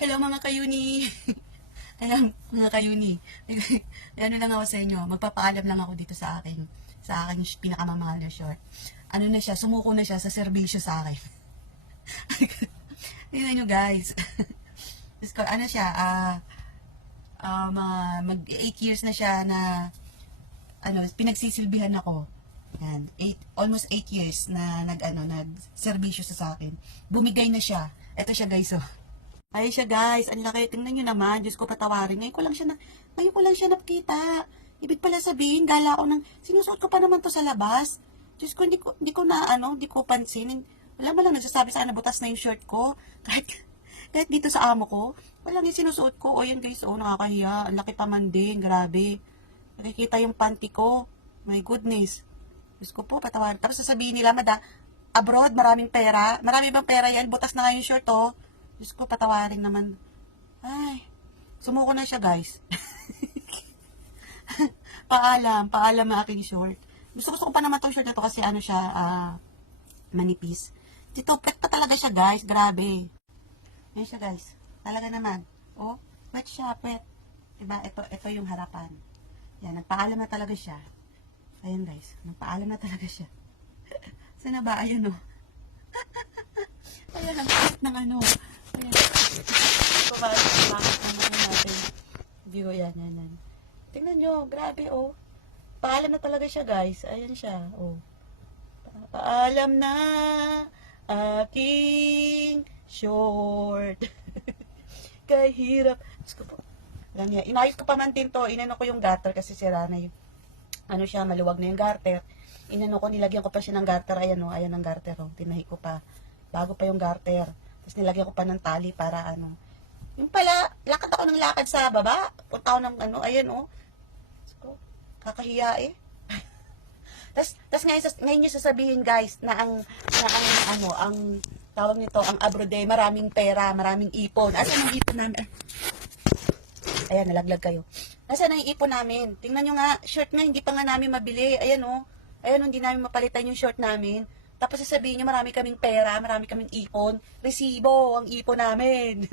Hello mga kayuni. Ayan, mga kayuni. ano lang ako sa inyo, magpapaalam lang ako dito sa akin, sa aking sh- pinakamamahal na short. Ano na siya, sumuko na siya sa serbisyo sa akin. Tingnan nyo guys. Ko, ano siya, ah, ah, mga, mag 8 years na siya na, ano, pinagsisilbihan ako. Yan, eight, almost 8 years na nag, ano, nag serbisyo sa akin. Bumigay na siya. Ito siya guys, oh. Ay siya guys, ang laki. Tingnan nyo naman. Diyos ko patawarin. Ngayon ko lang siya na, ngayon ko lang siya nakita. Ibig pala sabihin, gala ko ng, sinusuot ko pa naman to sa labas. Diyos ko, hindi ko, hindi ko na, ano, hindi ko pansin. Wala mo lang nagsasabi sa akin na butas na yung shirt ko. Kahit, kahit dito sa amo ko, walang yung sinusuot ko. O yan guys, oh, nakakahiya. Ang laki pa man din, grabe. Nakikita yung panty ko. My goodness. Diyos ko po, patawarin. Tapos sasabihin nila, mada, abroad, maraming pera. Marami bang pera yan? Butas na nga yung shirt, oh. Diyos ko, patawarin naman. Ay, sumuko na siya, guys. paalam, paalam na aking short. Gusto, gusto ko pa naman tong short na to kasi ano siya, ah, manipis. Dito, pet pa talaga siya, guys. Grabe. Yan siya, guys. Talaga naman. Oh, pet siya, pet. Diba? Ito, ito yung harapan. Yan, nagpaalam na talaga siya. Ayan, guys. Nagpaalam na talaga siya. Sana ba? Ayan, oh. Ayan, ang cute ng ano. Ito ba? Bakit natin? View, yan, yan, yan. Tingnan nyo, grabe, oh. Paalam na talaga siya, guys. Ayan siya, oh. Pa- Paalam na aking short. Kay hirap. Diyos ko po. Alam niya, inayos ko pa man din to. Inano ko yung garter kasi sira na yung, ano siya, maluwag na yung garter. Inano ko, nilagyan ko pa siya ng garter. Ayan o, ayan ang garter o. Tinahi ko pa. Bago pa yung garter. Tapos nilagyan ko pa ng tali para ano. Yung pala, lakad ako ng lakad sa baba. Punta ako ng ano, ayan o. Diyos ko, Kakahiya eh. Tapos, tapos ngayon, ngayon nyo sasabihin guys na ang, na ang, ano, ang tawag nito, ang abroad eh, maraming pera, maraming ipon. Asan ang ipon namin? Ayan, nalaglag kayo. Nasaan ang ipon namin? Tingnan nyo nga, short nga, hindi pa nga namin mabili. Ayan oh. Ayan, oh, hindi namin mapalitan yung short namin. Tapos sasabihin nyo, marami kaming pera, marami kaming ipon. Resibo, ang ipon namin.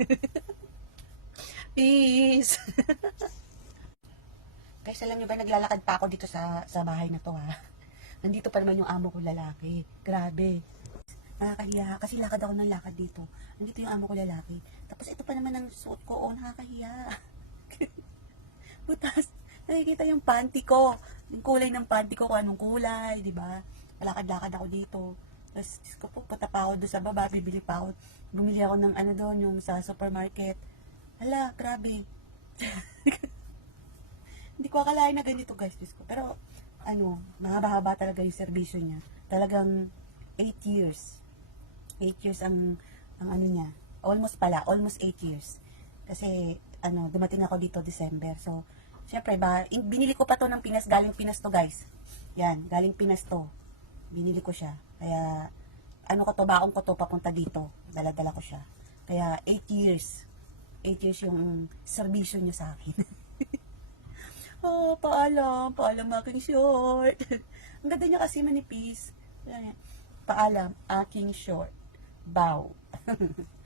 Peace. Guys, alam nyo ba, naglalakad pa ako dito sa, sa bahay na to ha. Nandito pa naman yung amo ko lalaki. Grabe. Nakakahiya. Kasi lakad ako ng lakad dito. Nandito yung amo ko lalaki. Tapos ito pa naman ang suot ko. Oh, nakakahiya. Butas. Nakikita yung panty ko. Yung kulay ng panty ko, kung anong kulay, di ba? Lakad-lakad ako dito. Tapos, ko po, punta pa ako doon sa baba, bibili pa ako. Bumili ako ng ano doon, yung sa supermarket. Hala, grabe. Hindi ko akalain na ganito guys, Diyos ko. Pero, ano, mahaba-haba talaga yung serbisyo niya. Talagang 8 years. 8 years ang, ang ano niya. Almost pala, almost 8 years. Kasi, ano, dumating ako dito December. So, syempre, ba, in- binili ko pa to ng Pinas, galing Pinas to guys. Yan, galing Pinas to. Binili ko siya. Kaya, ano ko to, baong ko to, papunta dito. Dala-dala ko siya. Kaya, 8 years. 8 years yung serbisyo niya sa akin. Oh, paalam, paalam aking short. Ang ganda niya kasi manipis. Paalam, aking short. Bow.